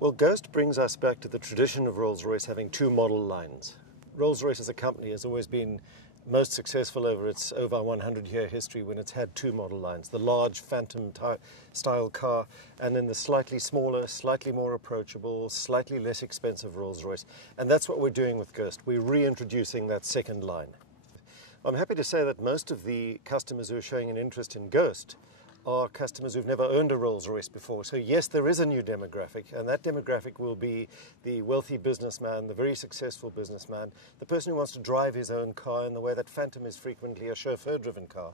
Well, Ghost brings us back to the tradition of Rolls-Royce having two model lines. Rolls-Royce as a company has always been most successful over its over 100-year history when it's had two model lines, the large Phantom style car and then the slightly smaller, slightly more approachable, slightly less expensive Rolls-Royce. And that's what we're doing with Ghost. We're reintroducing that second line. I'm happy to say that most of the customers who are showing an interest in Ghost are customers who've never owned a Rolls-Royce before. So yes, there is a new demographic, and that demographic will be the wealthy businessman, the very successful businessman, the person who wants to drive his own car in the way that Phantom is frequently a chauffeur-driven car.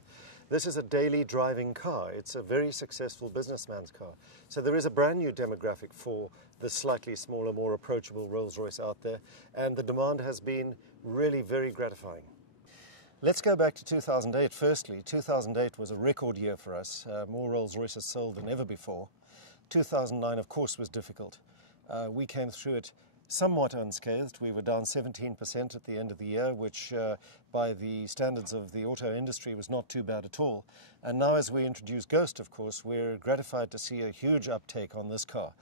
This is a daily driving car. It's a very successful businessman's car. So there is a brand new demographic for the slightly smaller, more approachable Rolls-Royce out there, and the demand has been really very gratifying. Let's go back to 2008 firstly. 2008 was a record year for us. More Rolls-Royces sold than ever before. 2009, of course, was difficult. We came through it somewhat unscathed. We were down 17% at the end of the year, which by the standards of the auto industry was not too bad at all. And now as we introduce Ghost, of course, we're gratified to see a huge uptake on this car.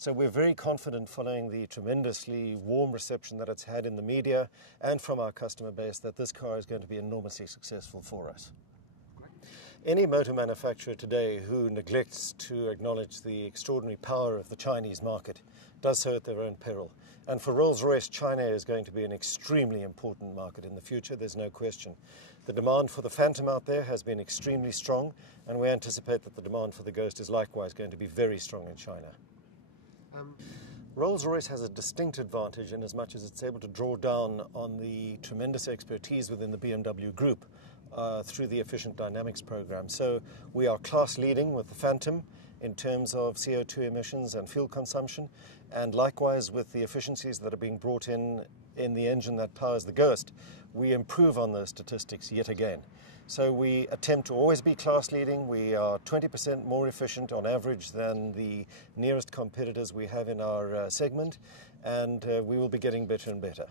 So we're very confident, following the tremendously warm reception that it's had in the media and from our customer base, that this car is going to be enormously successful for us. Any motor manufacturer today who neglects to acknowledge the extraordinary power of the Chinese market does so at their own peril. And for Rolls-Royce, China is going to be an extremely important market in the future, there's no question. The demand for the Phantom out there has been extremely strong, and we anticipate that the demand for the Ghost is likewise going to be very strong in China. Rolls-Royce has a distinct advantage in as much as it's able to draw down on the tremendous expertise within the BMW group through the Efficient Dynamics program. So we are class leading with the Phantom in terms of CO2 emissions and fuel consumption, and likewise with the efficiencies that are being brought in the engine that powers the Ghost, we improve on those statistics yet again. So we attempt to always be class leading. We are 20% more efficient on average than the nearest competitors we have in our segment, and we will be getting better and better.